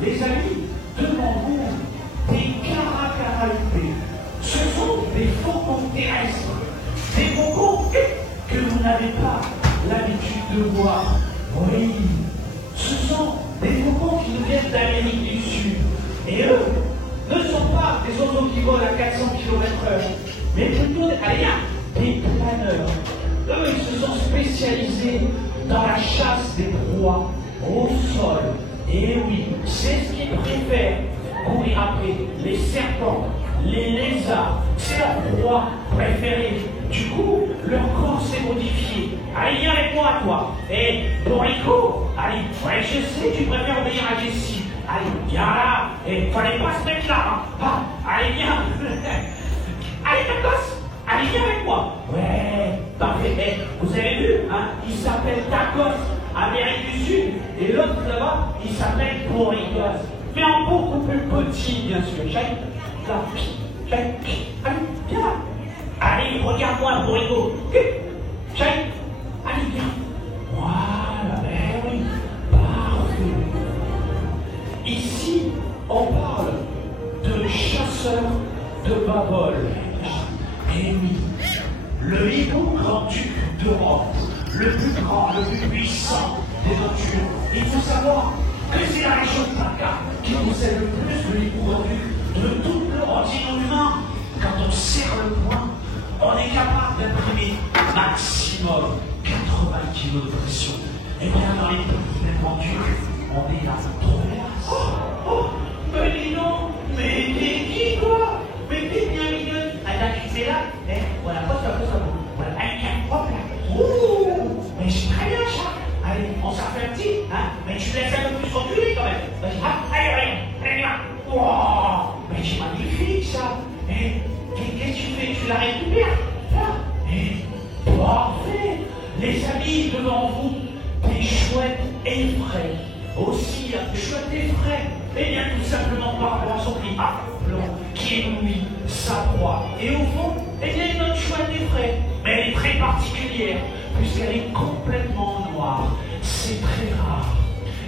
Les amis, devant vous, des caracaralpés. Ce sont des faucons terrestres. Des faucons que vous n'avez pas l'habitude de voir. Oui, ce sont des faucons qui nous viennent d'Amérique du Sud. Et eux ne sont pas des oiseaux qui volent à 400 km/h, mais plutôt des planeurs. Eux, ils se sont spécialisés dans la chasse des proies au sol. Et oui, c'est ce qu'ils préfèrent, courir après les serpents, les lézards, c'est leur proie préférée. Du coup, leur corps s'est modifié. Allez, viens avec moi, toi. Et Borico, allez, ouais, je sais, tu préfères obéir à Jessie. Allez, viens là. Et fallait pas se mettre là, hein. Ah, allez, viens. Allez, Tacos, allez, viens avec moi. Ouais, parfait. Eh, vous avez vu, hein, il s'appelle Tacos. Amérique du Sud, et l'autre là-bas, il s'appelle Boricos. Mais en beaucoup plus petit, bien sûr. Allez, viens là. Allez, regarde-moi, Borico. Allez, viens. Voilà, ben oui, parfait. Ici, on parle de chasseurs de baboles. Et oui, le hibou grand-duc d'Europe. Le plus grand, le plus puissant des nocturnes. Il faut savoir que c'est la région de PACA qui possède le plus de hibou-grand-duc de toute l'Europe. Sinon humain, quand on serre le poing, on est capable d'imprimer maximum 80 kg de pression. Et bien dans les petits grand-ducs, on est là, trop hélas. Mais dis donc, mais t'es qui toi? Mais t'es bien mignonne. Attends, tu fais là? Voilà, pose ça. Voilà, allez, hop là. Mais c'est très bien ça. Allez, on s'en fait un petit, hein. Mais tu laisses un peu plus reculer quand même. Vas-y, allez, là. Wow, mais c'est magnifique ça. Qu'est-ce que tu fais? Tu la récupères? Parfait. Les amis, devant vous, des chouettes effraies. Aussi, des chouettes effraies. Eh bien, tout simplement par rapport à son prix qui éblouit sa proie. Et au fond, eh bien, une autre chouette effraie. Mais elle est très particulière, puisqu'elle est complètement noire. C'est très rare.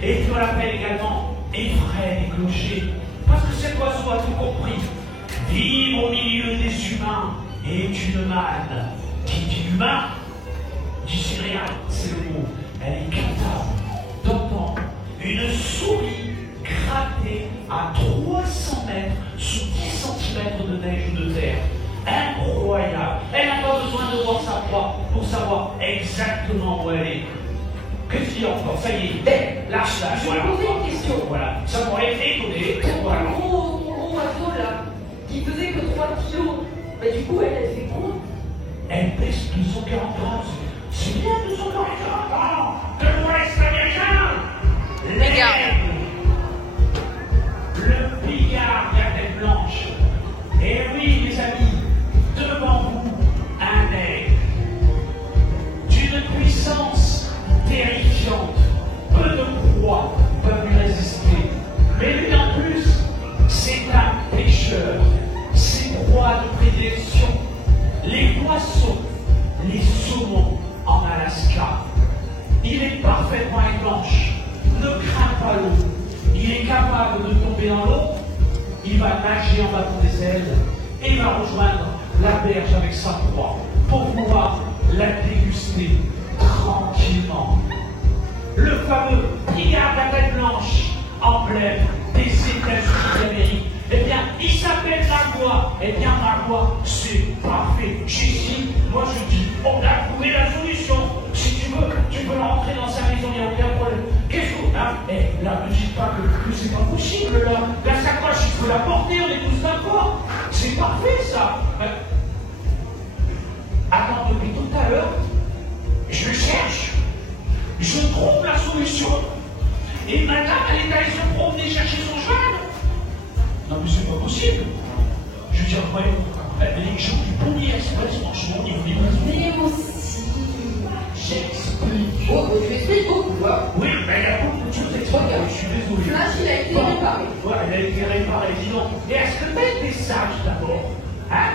Et puis on l'appelle également effraie des clochers, parce que cet oiseau a tout compris. Vivre au milieu des humains est une manne. Qui dit humain, dit céréale, c'est le mot. Elle est capable d'entendre une souris gratter à 300 mètres sous 10 cm de neige ou de terre. Incroyable. Elle n'a pas besoin de voir sa proie pour savoir exactement où elle est. Qu'est-ce qu'il y a encore? Ça y est, lâche. Je vais poser une question. Voilà, ça pourrait être étonné. Voilà. 3 kilos. Mais du coup, elle fait quoi? Elle pèse 240 grammes. C'est bien 240 grammes de l'Ouest américain. L'aigle. Le pillard de la tête blanche. Et oui, mes amis, devant vous, un aigle. D'une puissance terrifiante. Peu de proies peuvent lui résister. Mais lui en plus, c'est un pêcheur. Ses proies de prédilection, les poissons, les saumons en Alaska. Il est parfaitement étanche, ne craint pas l'eau. Il est capable de tomber dans l'eau, il va nager en battant des ailes et il va rejoindre la berge avec sa proie pour pouvoir la déguster tranquillement. Le fameux pillard de la tête blanche, emblème des États-Unis d'Amérique. Eh bien, il s'appelle Magua. Eh bien, Magua, c'est parfait. Ici, moi je dis, on a trouvé la solution. Si tu peux rentrer dans sa maison, il n'y a aucun problème. Qu'est-ce que... Hein? Eh, là, ne dites pas que c'est pas possible, là. La sacoche, il faut la porter, on est tous d'accord. C'est parfait, ça. Attends, depuis tout à l'heure, je cherche. Je trouve la solution. Et madame, elle est allée se promener chercher son cheval. Non, mais c'est pas possible. Je veux dire, voyons, les gens du Pony Express, franchement, ils vont Mais aussi. J'explique. Oh, tu expliques beaucoup, hein? Oui, mais il y a beaucoup de choses à expliquer. Je suis désolé. Flash, il a été réparé. Ouais, elle a été réparée, dis donc. Et est-ce que t'as été sage d'abord? Hein?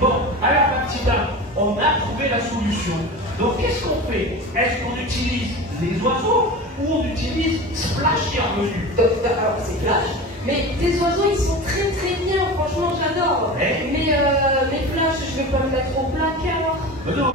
Bon, alors, ma petite dame, on a trouvé la solution. Donc, qu'est-ce qu'on fait? Est-ce qu'on utilise les oiseaux ou on utilise Splash qui est revenu? Alors, c'est Flash. Mais tes oiseaux, ils sont très très bien, franchement, j'adore. Mais Flash, je vais pas me mettre au placard. Non.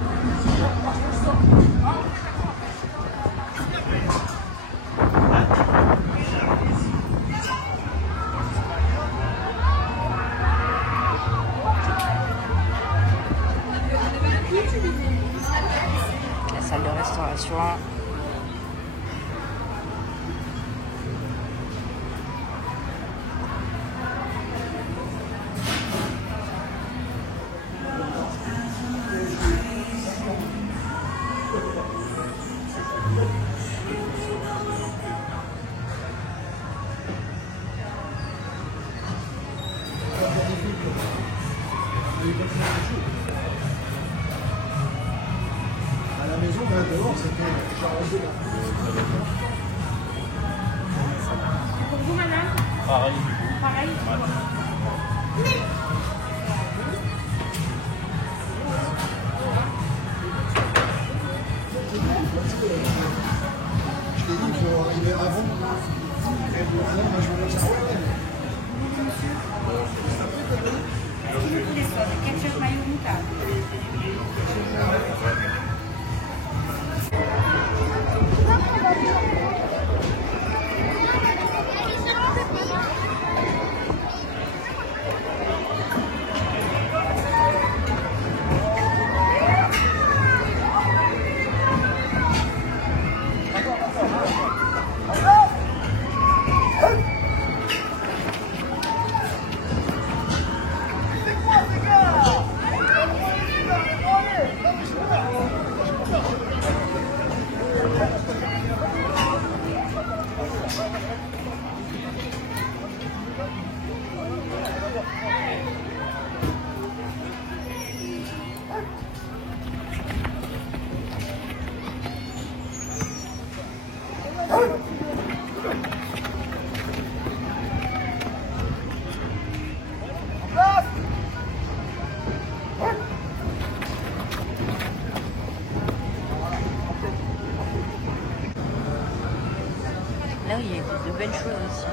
La salle de restauration. À la maison, dehors, c'était chargé. Pour vous, madame? Pareil. Pareil? Je t'ai dit qu'il faut arriver avant. Et alors, moi, je vais dire, Est-ce que vous voulez ça? De ketchup, mayo, moutarde? Là, il y a de belles choses aussi.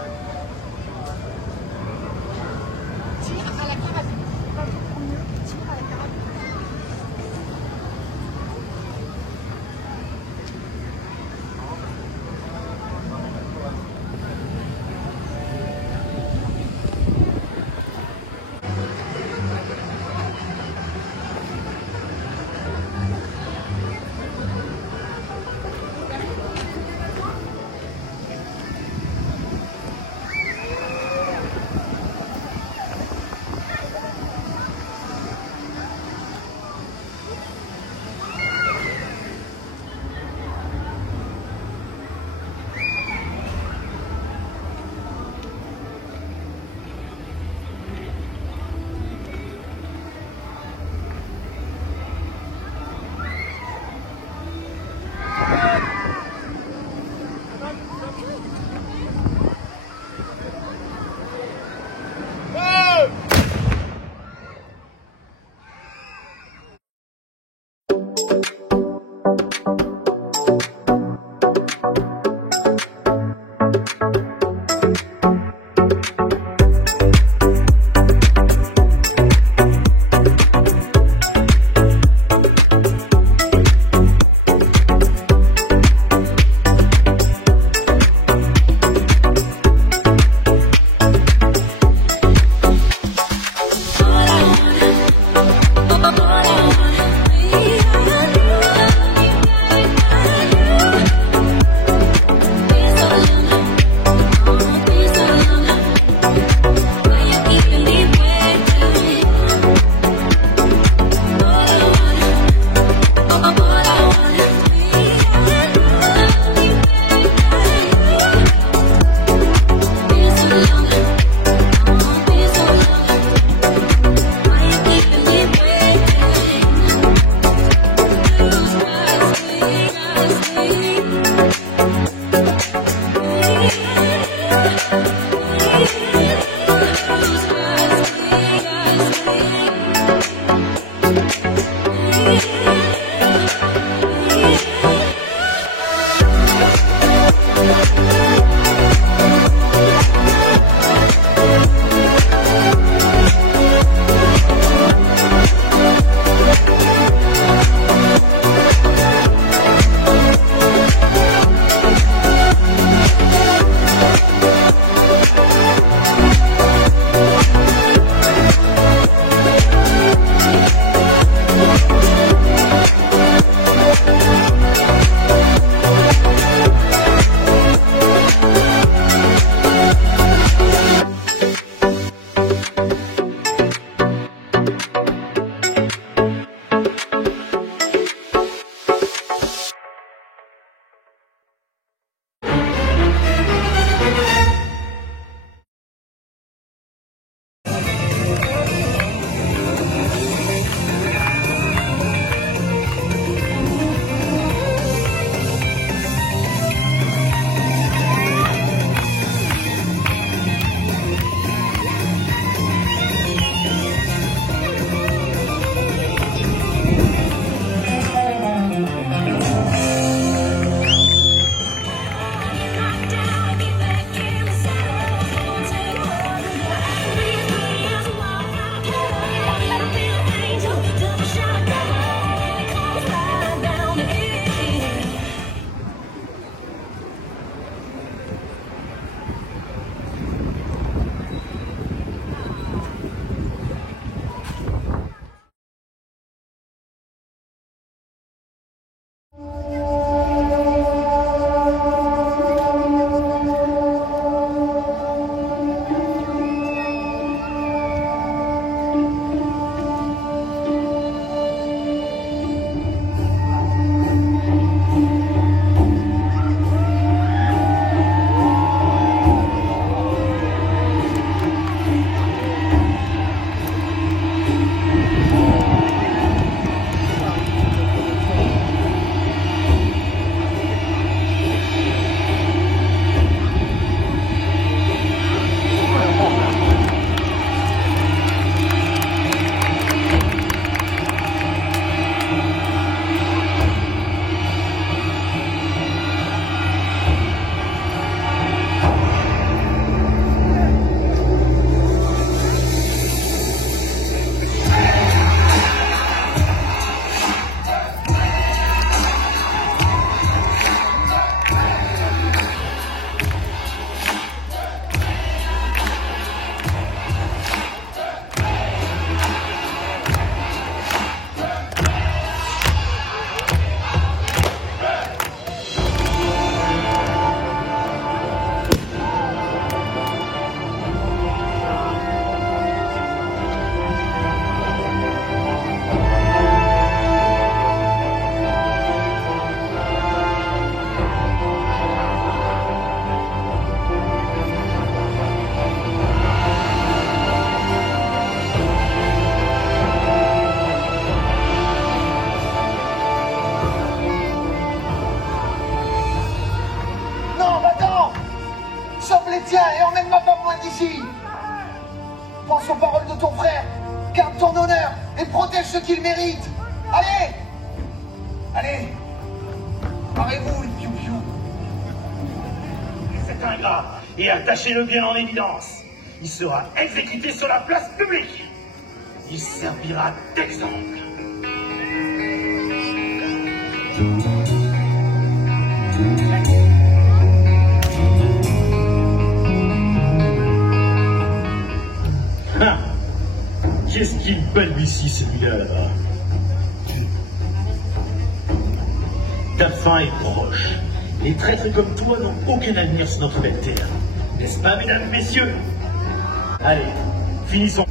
les tiens et emmène ma femme loin d'ici. Pense aux paroles de ton frère, garde ton honneur et protège ceux qui le méritent. Allez! Allez! Parez-vous, les piou-piou. C'est ingrat, et attachez-le bien en évidence. Il sera exécuté sur la place publique. Il servira d'exemple. Ah, qu'est-ce qu'il balbutie celui-là là-bas? Ta fin est proche. Les traîtres comme toi n'ont aucun avenir sur notre belle terre. N'est-ce pas, mesdames, messieurs? Allez, finissons.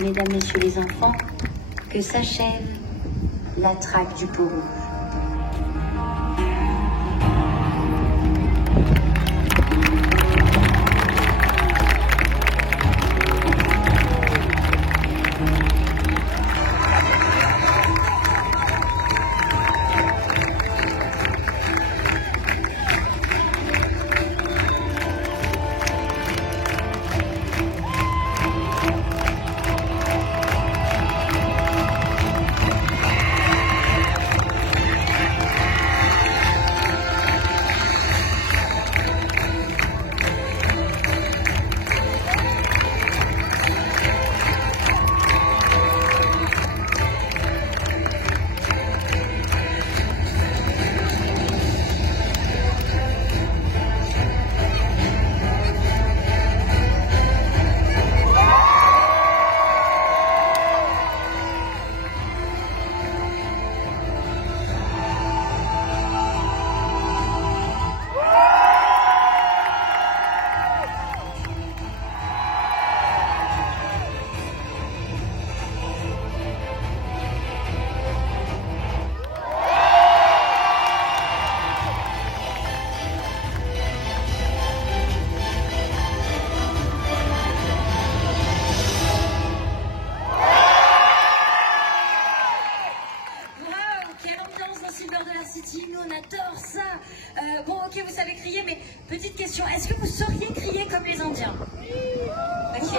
Mesdames, Messieurs les enfants, que s'achève la traque du Peau Rouge. Nous on adore ça. Bon ok, vous savez crier, mais petite question, est-ce que vous sauriez crier comme les Indiens? Ok,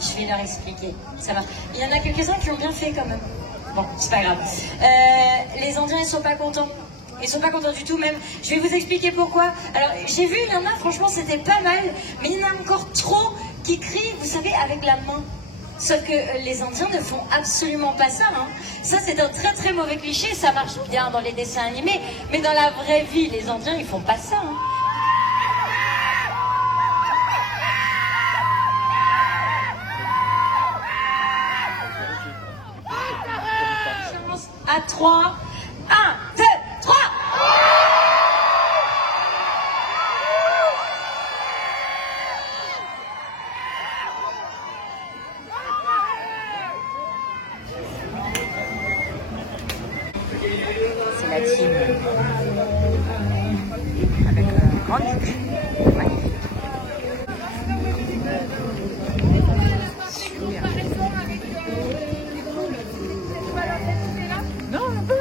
je vais leur expliquer, ça marche. Il y en a quelques-uns qui ont bien fait quand même. Bon, c'est pas grave. Les Indiens ils sont pas contents. Ils sont pas contents du tout même. Je vais vous expliquer pourquoi. Alors j'ai vu, il y en a, franchement c'était pas mal, mais il y en a encore trop qui crient, vous savez, avec la main. Sauf que les Indiens ne font absolument pas ça. Hein. Ça, c'est un très très mauvais cliché. Ça marche bien dans les dessins animés. Mais dans la vraie vie, les Indiens, ils font pas ça. Hein. À 3. 1, 2, 3. C'est la team avec un grand duc. Magnifique. Super. Non, on peut.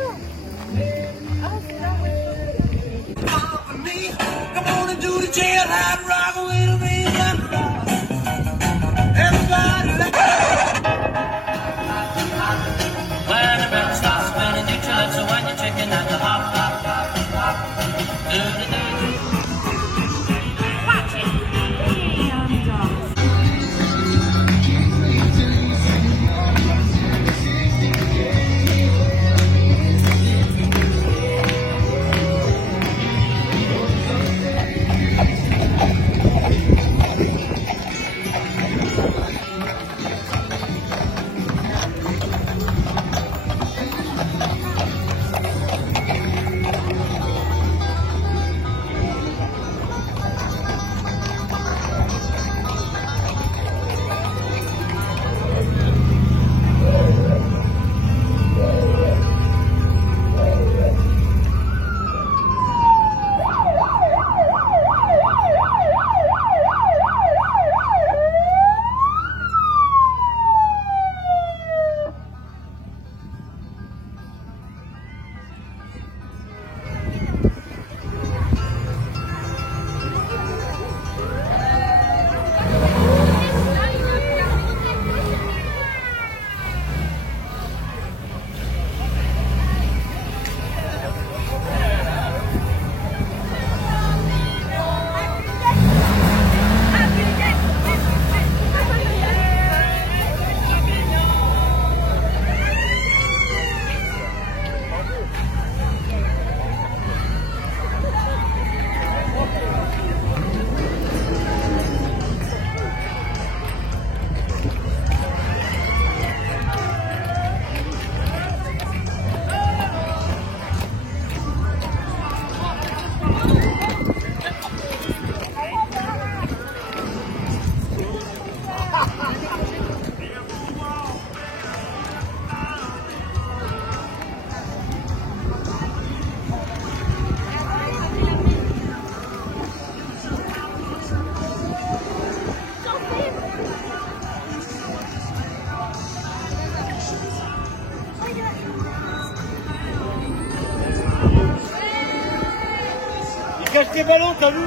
Cache tes ballons, t'as vu?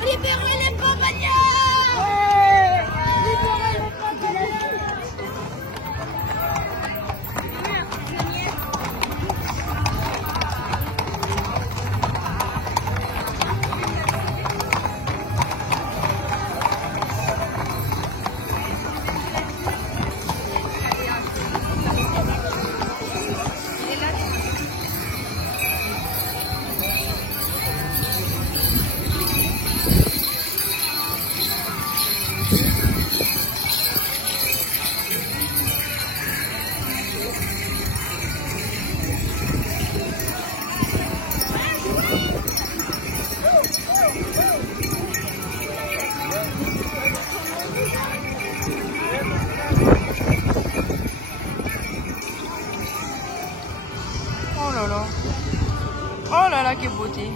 Libérez les compagnons! Oh là là, quelle beauté!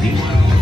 Meanwhile,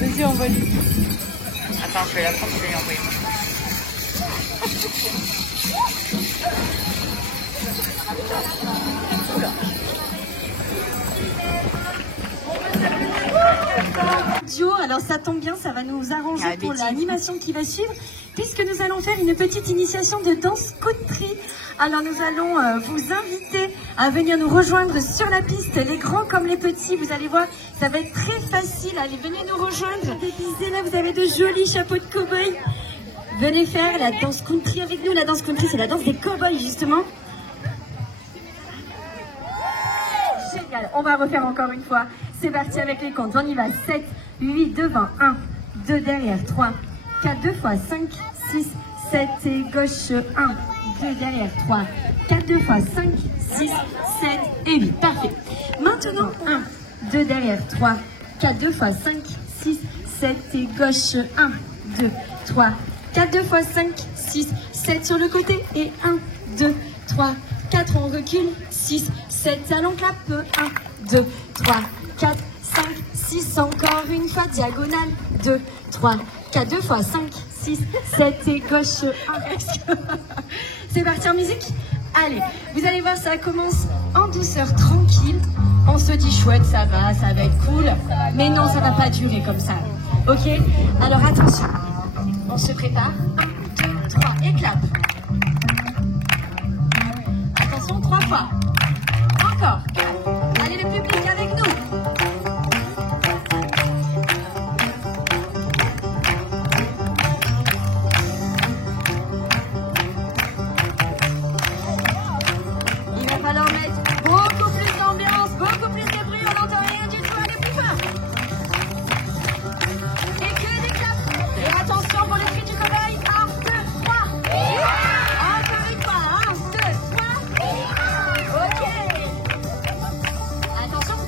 Vas-y, envoie-lui. Attends, je vais la prendre, je vais lui envoyer. Alors ça tombe bien, ça va nous arranger pour l'animation qui va suivre, puisque nous allons faire une petite initiation de danse country. Alors nous allons vous inviter à venir nous rejoindre sur la piste, les grands comme les petits. Vous allez voir, ça va être très facile. Allez, venez nous rejoindre. Déguisez là, vous avez de jolis chapeaux de cow-boy. Venez faire la danse country avec nous. La danse country, c'est la danse des cow-boys justement. Génial, on va refaire encore une fois. C'est parti avec les comptes, on y va. 7, 8 devant, 1, 2 derrière, 3, 4 2 fois, 5, 6, 7 et gauche 1, 2 derrière, 3, 4, 2 fois 5, 6, 7 et 8. Parfait. Maintenant, 1, 2 derrière, 3, 4, 2 fois 5, 6, 7 et gauche 1, 2, 3, 4, 2 fois 5, 6, 7 sur le côté et 1, 2, 3, 4, on recule, 6, 7, talon clap, 1, 2, 3, 4, 5, 6, encore une fois, diagonale, 2, 3, 4, 2 fois 5, 6, 7 et gauche 1. C'est parti en musique? Allez, vous allez voir, ça commence en douceur, tranquille. On se dit chouette, ça va être cool. Mais non, ça va pas durer comme ça. Ok? Alors attention, on se prépare. 1, 2, 3, et clap. Attention, 3 fois. Encore, 4. Allez, le public avec nous. Il va falloir mettre beaucoup plus d'ambiance, beaucoup plus de bruit, on n'entend rien du tout, allez plus fort. Et que des claps. Et attention pour le cri du cobaye, 1, 2, 3. Encore une fois, 1, 2, 3. Ok. Attention,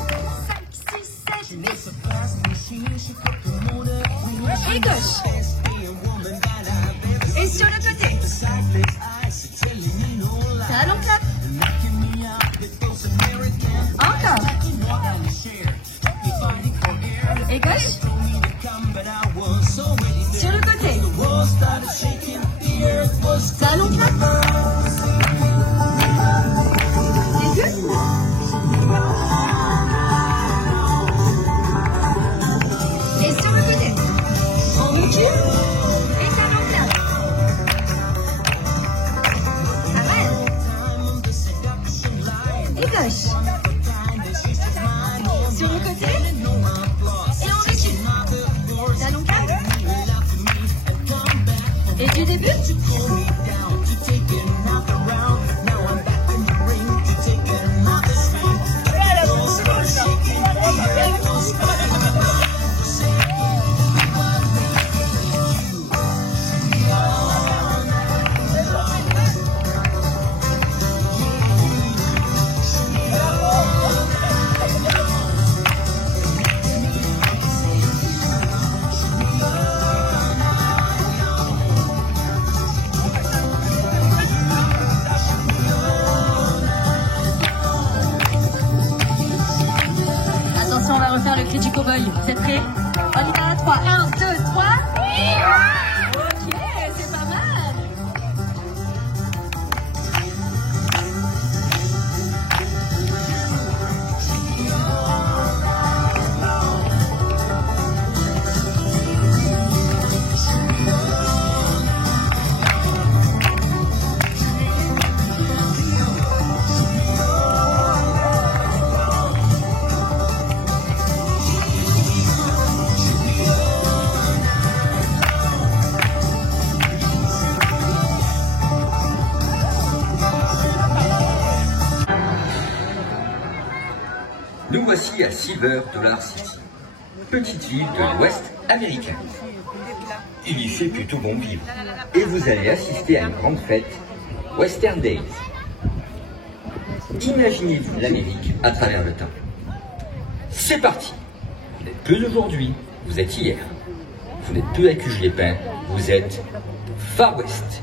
5, 6, 7, 8. Et gauche. Et sur le côté. Talon clap. Encore. Et gauche. Sur le côté. Talon clap. Les deux. Et sur le côté. On recule. Et talon clap. Pas mal. Et gauche. Sur le côté. Et on recule. Talon clap. Et du début. Attention, on va refaire le cri du cow-boy. Vous êtes prêts? On y va, 3, 1, 2, 3. Ok, c'est pas mal. Nous voici à Silver Dollar City, petite ville de l'Ouest américain. Il y fait plutôt bon vivre et vous allez assister à une grande fête, Western Days. Imaginez-vous l'Amérique à travers le temps. C'est parti. Vous n'êtes plus aujourd'hui, vous êtes hier. Vous n'êtes plus à Cuges-les-Pins, vous êtes Far West.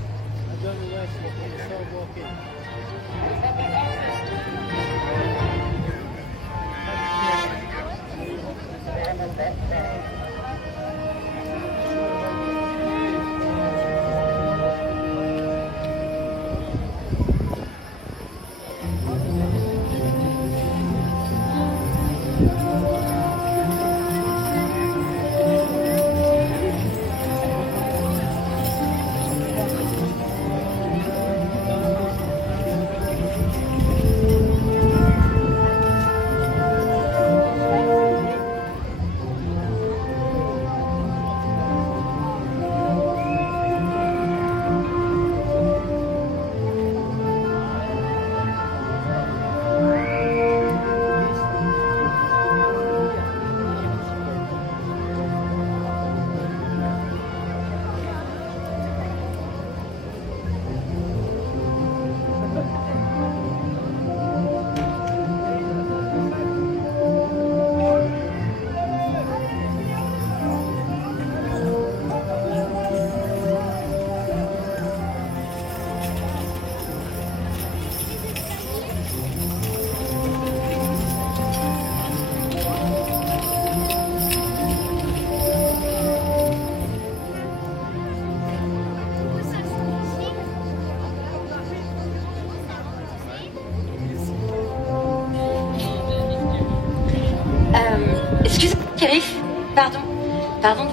pardon de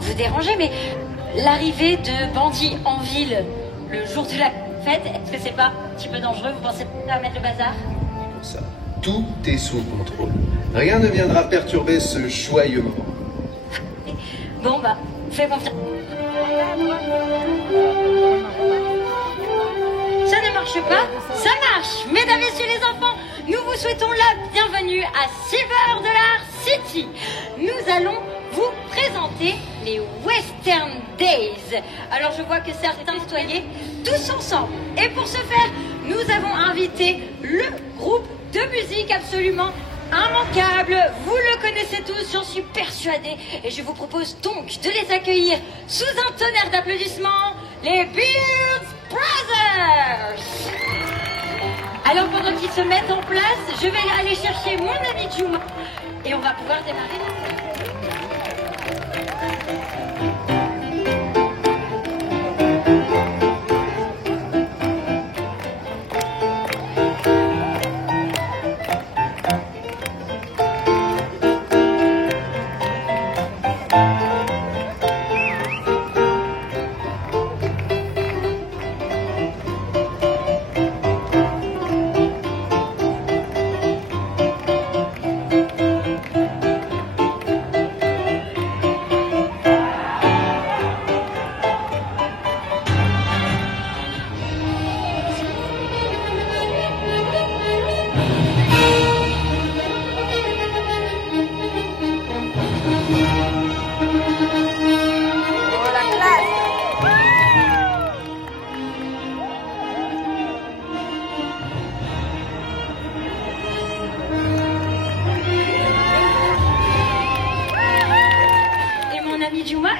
vous déranger, mais l'arrivée de bandits en ville le jour de la fête, est-ce que c'est pas un petit peu dangereux? Vous pensez pas à mettre le bazar? Ça, tout est sous contrôle. Rien ne viendra perturber ce joyeux moment. Bon, bah, fais confiance. Ça ne marche pas, ça marche. Mesdames, messieurs les enfants, nous vous souhaitons la bienvenue à Silver Dollar City. Nous allons vous présenter les Western Days. Alors je vois que certains citoyens tous ensemble. Et pour ce faire, nous avons invité le groupe de musique absolument immanquable. Vous le connaissez tous, j'en suis persuadée. Et je vous propose donc de les accueillir sous un tonnerre d'applaudissements, les Beards Brothers. Alors pendant qu'ils se mettent en place, je vais aller chercher mon ami Juma et on va pouvoir démarrer.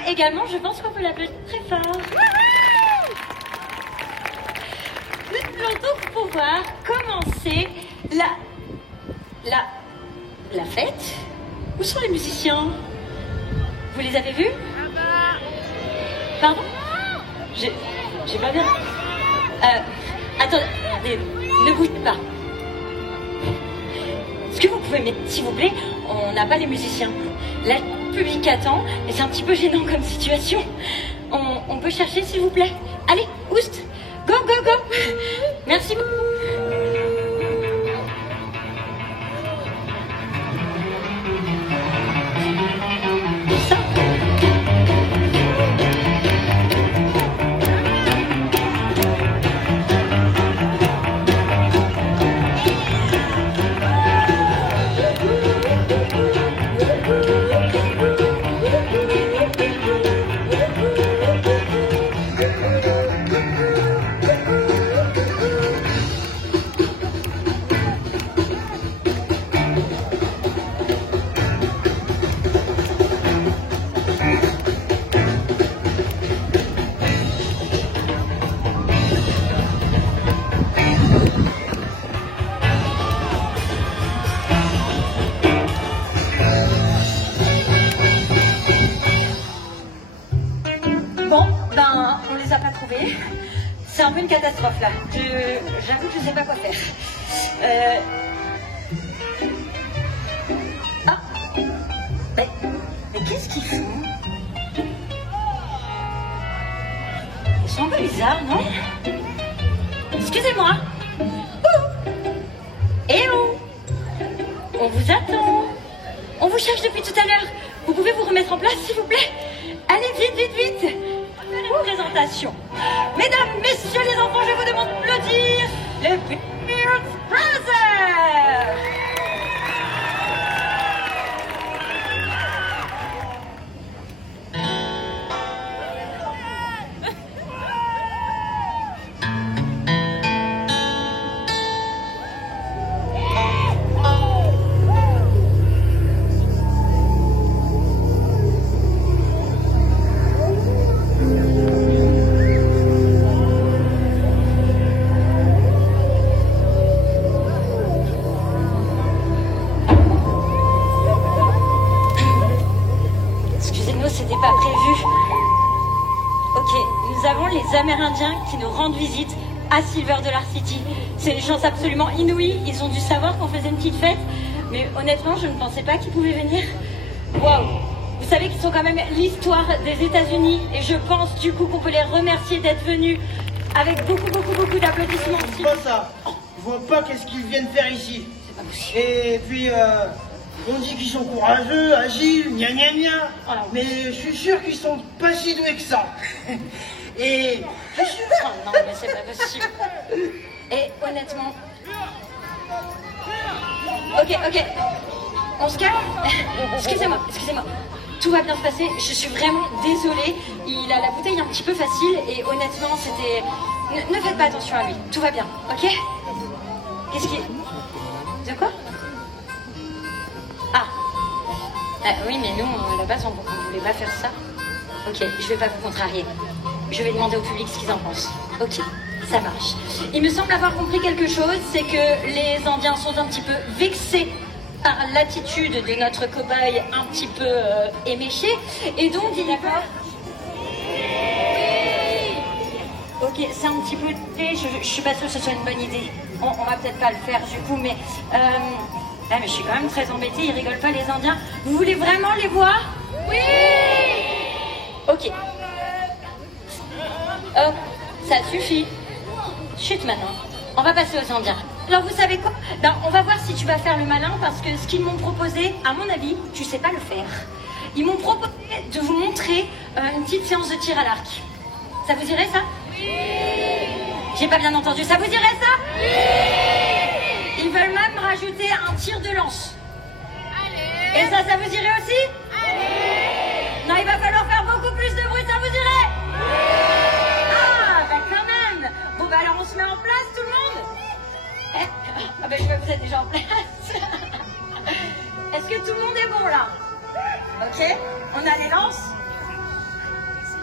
Également, je pense qu'on peut l'applaudir très fort. Nous allons donc pouvoir commencer la fête. Où sont les musiciens? Vous les avez vus? Pardon? J'ai pas bien... attendez, ne bougez pas. Est-ce que vous pouvez mettre, s'il vous plaît, on n'a pas les musiciens. La public attend, et c'est un petit peu gênant comme situation. On peut chercher, s'il vous plaît? Allez, oust, go, go, go. Merci beaucoup. Ça. C'est un peu une catastrophe là. J'avoue que je sais pas quoi faire. Ah, mais qu'est-ce qu'ils font? Ils sont un peu bizarres, non? Excusez-moi. Eh oh! On vous attend. On vous cherche depuis tout à l'heure. Vous pouvez vous remettre en place, s'il vous plaît? Allez, vite, vite, vite! Présentation. Mesdames, messieurs les enfants, je vous demande d'applaudir les Beards Brothers. Les Amérindiens qui nous rendent visite à Silver Dollar City. C'est une chance absolument inouïe. Ils ont dû savoir qu'on faisait une petite fête, mais honnêtement, je ne pensais pas qu'ils pouvaient venir. Waouh! Vous savez qu'ils sont quand même l'histoire des États-Unis et je pense du coup qu'on peut les remercier d'être venus avec beaucoup d'applaudissements. C'est pas ça. Je vois pas qu'est-ce qu'ils viennent faire ici. C'est pas possible. Et puis, on dit qu'ils sont courageux, agiles, gna gna gna. Mais je suis sûr qu'ils sont pas si doués que ça. Et je suis sûr. Oh non, mais c'est pas possible. Et honnêtement... Ok. On se calme. Excusez-moi. Tout va bien se passer. Je suis vraiment désolée. Il a la bouteille un petit peu facile et honnêtement, c'était... Ne faites pas attention à lui. Tout va bien, ok? Qu'est-ce qui... De quoi? Oui, mais nous, à la base, on ne voulait pas faire ça. Ok, je vais pas vous contrarier. Je vais demander au public ce qu'ils en pensent. Ok, ça marche. Il me semble avoir compris quelque chose, c'est que les Indiens sont un petit peu vexés par l'attitude de notre cobaye un petit peu éméché. Et donc, il y a quoi? Ok, c'est un petit peu... Je suis pas sûre que ce soit une bonne idée. On va peut-être pas le faire du coup, mais... mais je suis quand même très embêtée, ils rigolent pas les Indiens. Vous voulez vraiment les voir? Oui! Ok. Oh, ça suffit. Chut maintenant. On va passer aux Indiens. Alors vous savez quoi? On va voir si tu vas faire le malin parce que ce qu'ils m'ont proposé, à mon avis, tu sais pas le faire. Ils m'ont proposé de vous montrer une petite séance de tir à l'arc. Ça vous irait ça? Oui! J'ai pas bien entendu. Ça vous irait ça? Oui! Ils veulent même rajouter un tir de lance. Allez! Et ça vous irait aussi? Allez! Non, il va falloir faire beaucoup plus de bruit, ça vous irait? Oui! Ah, quand même! Bon, alors on se met en place, tout le monde? Je vois que vous êtes déjà en place. Est-ce que tout le monde est bon, là? Ok, on a les lances?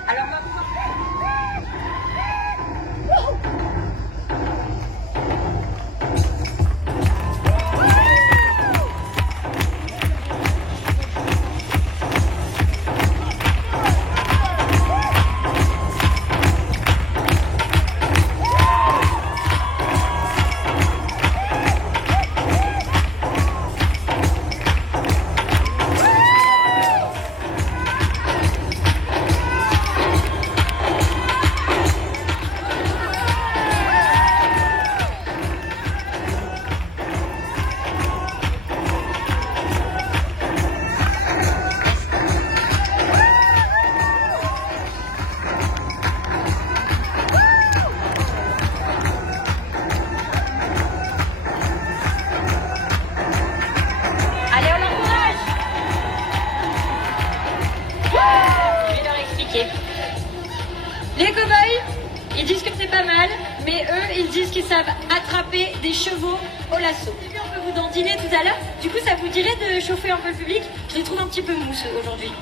Alors, on va pouvoir... Les cow-boys, ils disent que c'est pas mal, mais eux, ils disent qu'ils savent attraper des chevaux au lasso. Et puis on peut vous dandiner tout à l'heure. Du coup, ça vous dirait de chauffer un peu le public? Je les trouve un petit peu mousse aujourd'hui.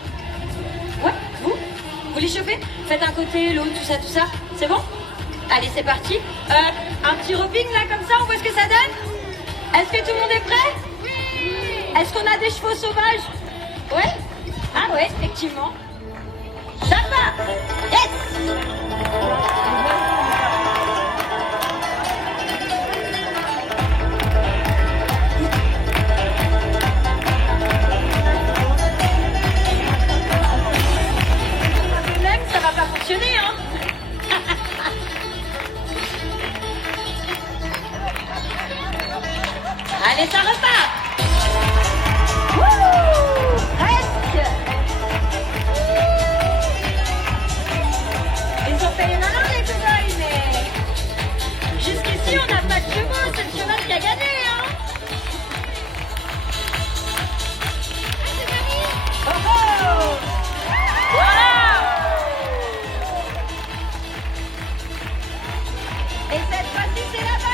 Ouais, vous les chauffez? Faites un côté, l'autre, tout ça. C'est bon? Allez, c'est parti. Un petit roping là, comme ça, on voit ce que ça donne? Est-ce que tout le monde est prêt? Oui! Est-ce qu'on a des chevaux sauvages? Ouais? Ah ouais, effectivement. Ça va! Yes! Même, ça va pas fonctionner, hein? Allez, ça repart! Wouh! Presque! Ils ont fait les malins, les cow-boys, mais jusqu'ici, on n'a pas de chevaux, c'est le cheval qui a gagné, hein? Oh oh! Voilà! Et cette fois-ci, c'est la bonne!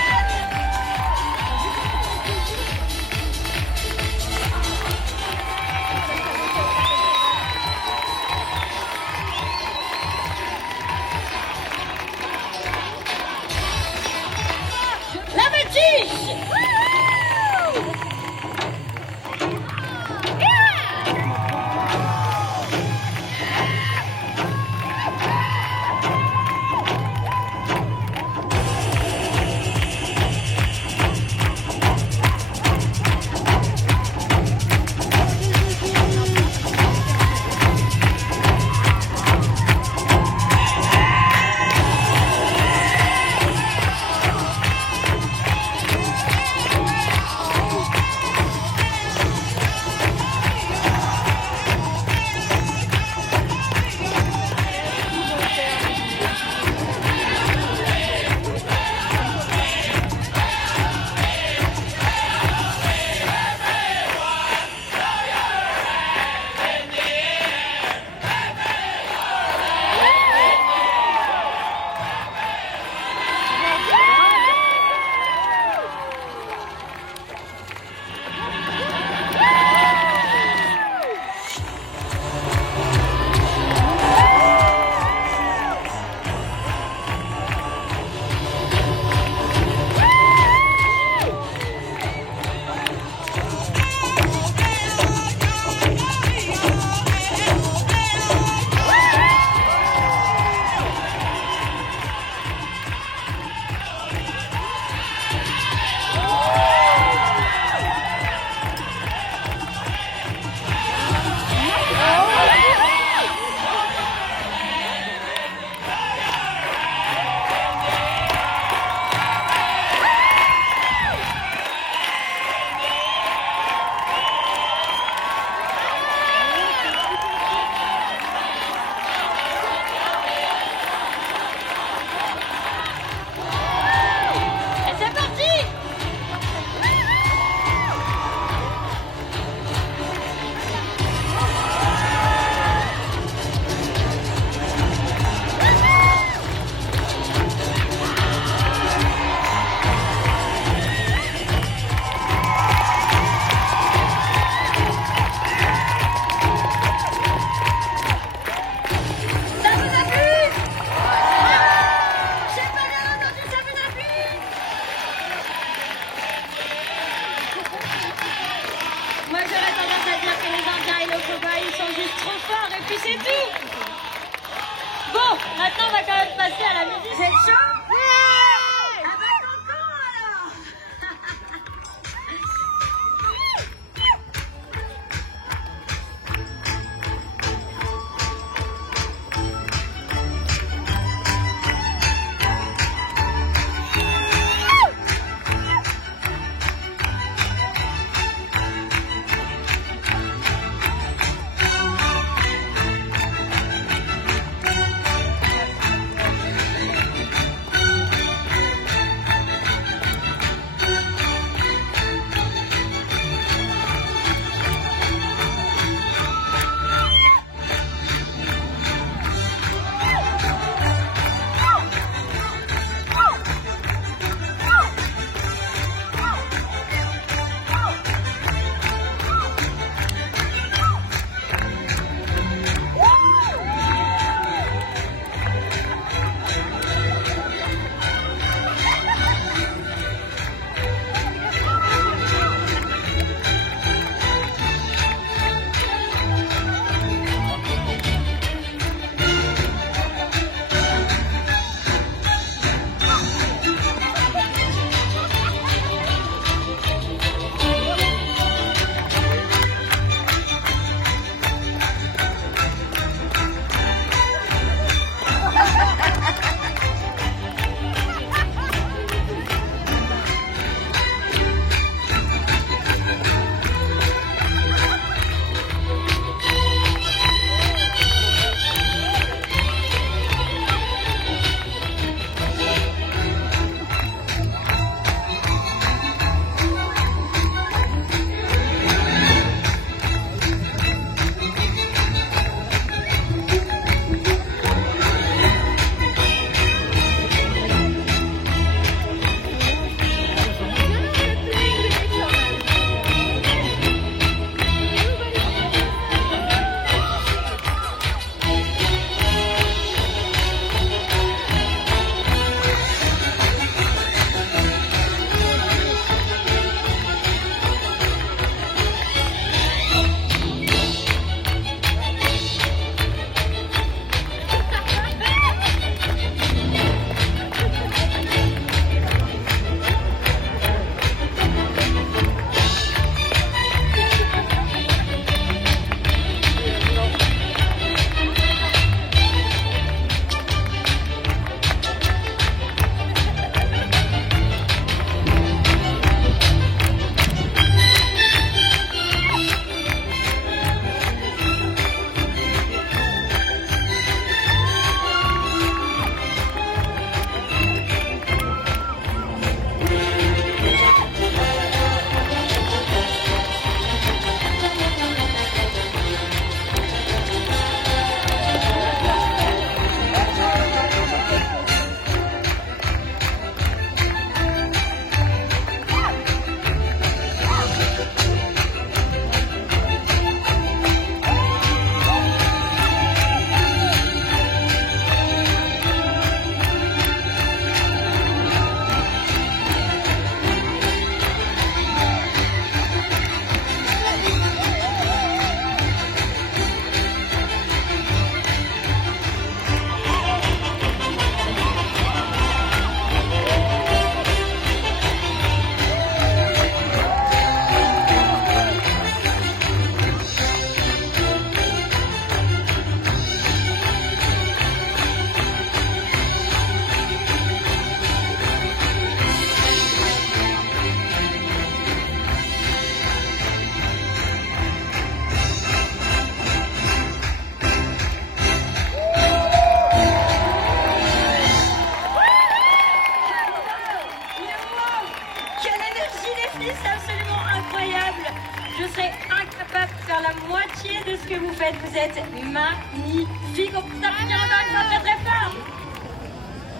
ce que vous faites. Vous êtes magnifique. On peut appuyer encore une fois très très fort.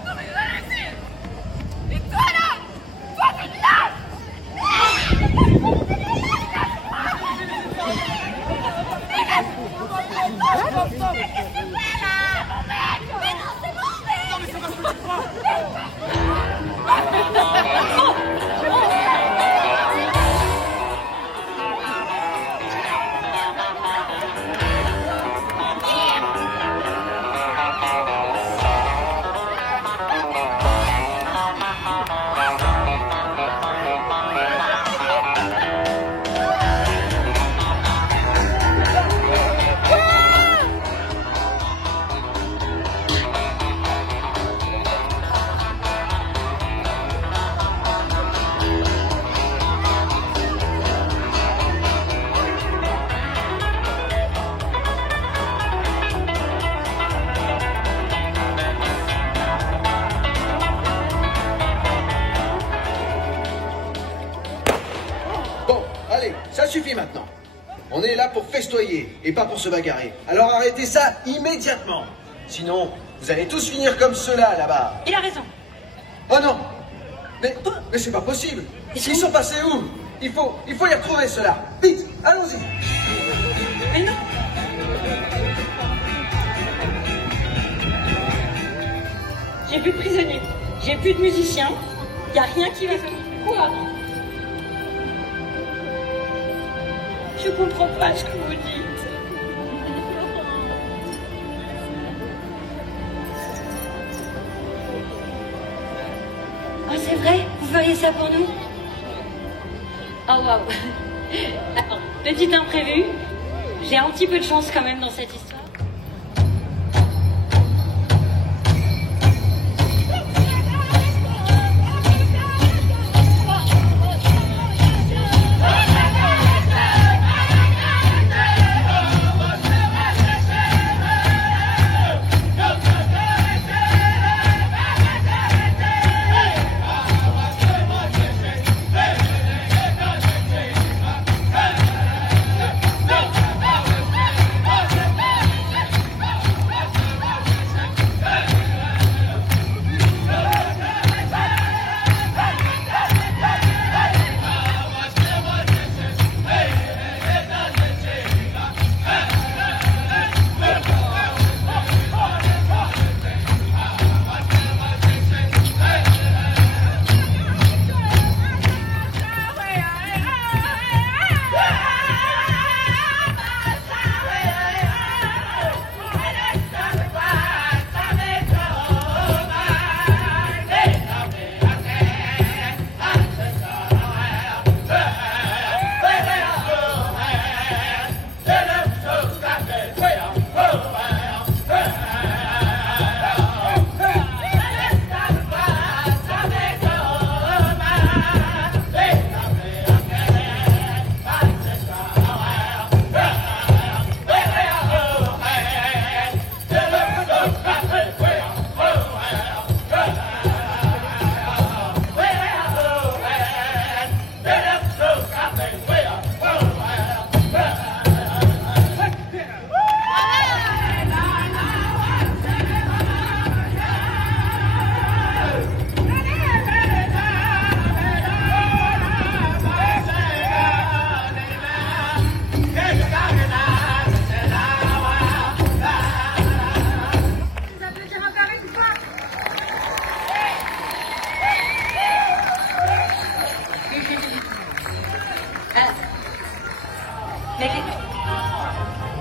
Non mais vas-y. Et toi là, toi t'es là. Ça suffit maintenant. On est là pour festoyer et pas pour se bagarrer. Alors arrêtez ça immédiatement. Sinon, vous allez tous finir comme ceux-là, là-bas. Il a raison. Oh non. Mais c'est pas possible. Ils sont passés où? Il faut les retrouver, ceux-là. Vite, allons-y. Mais non. J'ai plus de prisonniers. J'ai plus de musiciens. Il n'y a rien qui va faire. Quoi? Je comprends pas ce que vous dites. Oh, c'est vrai? Vous feriez ça pour nous? Oh, waouh. Alors, petit imprévu. J'ai un petit peu de chance quand même dans cette histoire.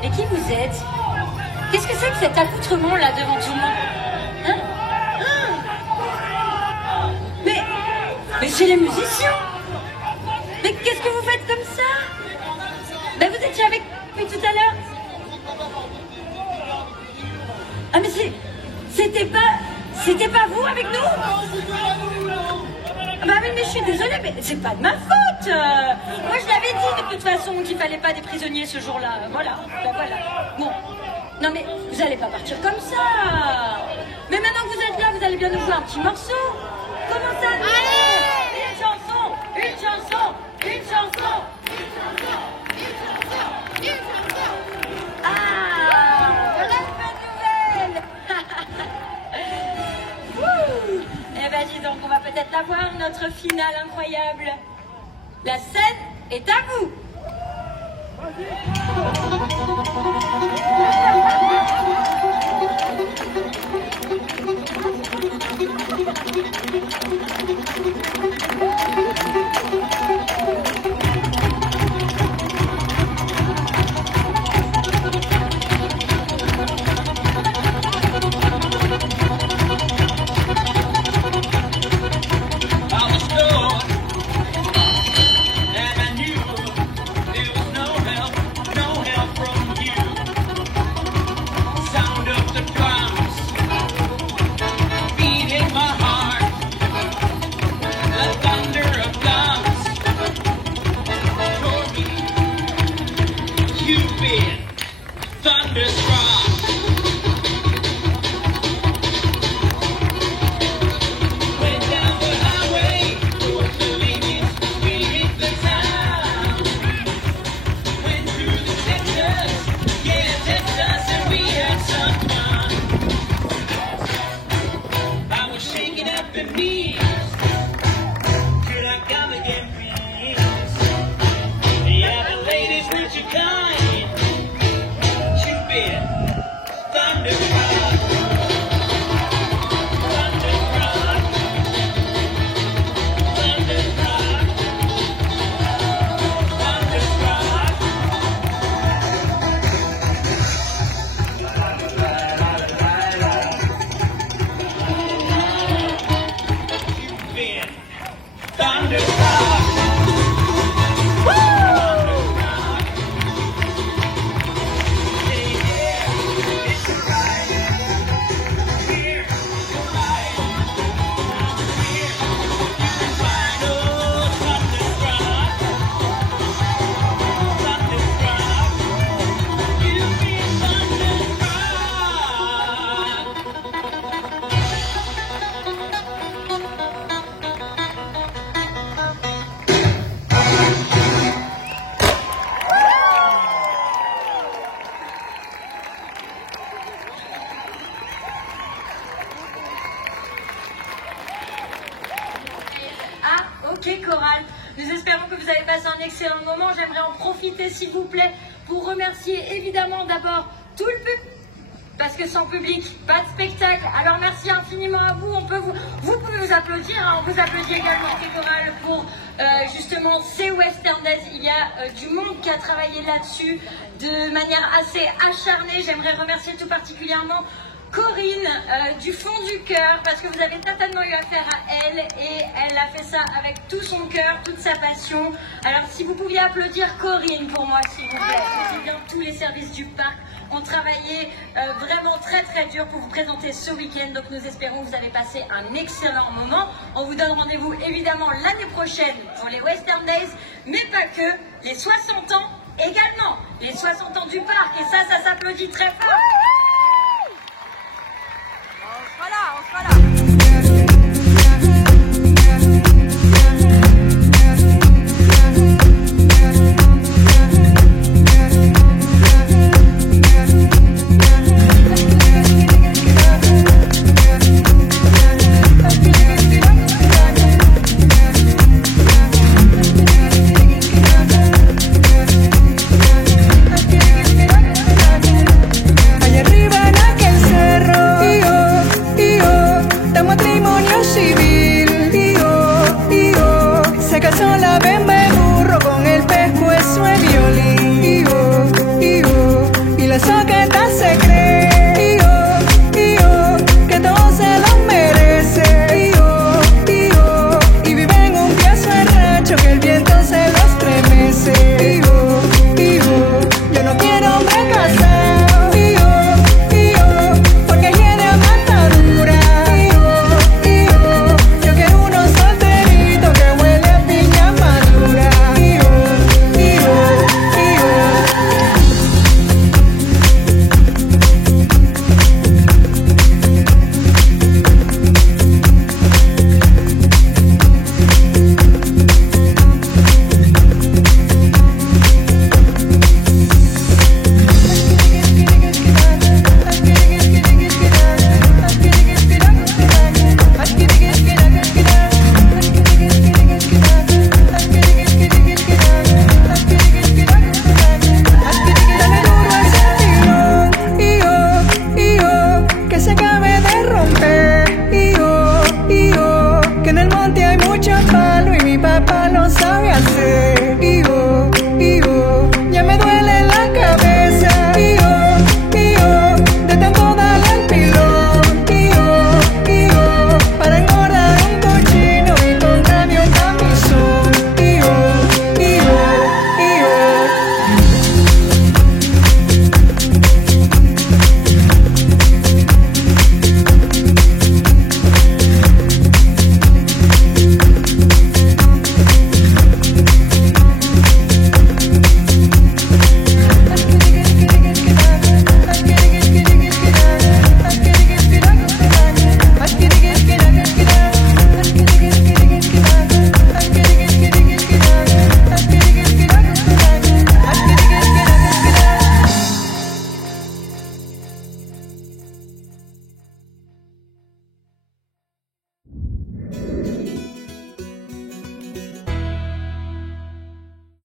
Mais qui vous êtes? Qu'est-ce que c'est que cet accoutrement là devant tout le monde? Hein? Mais c'est les musiciens! Mais qu'est-ce que vous faites comme ça? Ben vous étiez avec lui tout à l'heure? Ah mais c'était pas vous avec nous? Bah oui, mais je suis désolée, mais c'est pas de ma faute. Moi, je l'avais dit de toute façon qu'il fallait pas des prisonniers ce jour-là. Voilà, ben voilà. Bon, non mais vous allez pas partir comme ça. Mais maintenant que vous êtes là, vous allez bien nous jouer un petit morceau. Comment ça? Allez, une chanson, une chanson, une chanson, une chanson, une chanson, une chanson. dis donc, on va peut-être la voir, notre finale incroyable. La scène est à vous. Ok chorale, nous espérons que vous avez passé un excellent moment. J'aimerais en profiter s'il vous plaît pour remercier évidemment d'abord tout le public, parce que sans public, pas de spectacle. Alors merci infiniment à vous. Vous pouvez vous applaudir, hein. On vous applaudit également Ok chorale pour justement ces Western Days. Il y a du monde qui a travaillé là-dessus de manière assez acharnée. J'aimerais remercier tout particulièrement Corinne du fond du cœur, parce que vous avez certainement eu affaire à elle et elle a fait ça avec tout son cœur, toute sa passion. Alors si vous pouviez applaudir Corinne pour moi s'il vous plaît. C'est bien, tous les services du parc ont travaillé vraiment très très dur pour vous présenter ce week-end, donc nous espérons que vous avez passé un excellent moment. On vous donne rendez-vous évidemment l'année prochaine pour les Western Days, mais pas que, les 60 ans également, les 60 ans du parc, et ça s'applaudit très fort. On sera là. La saca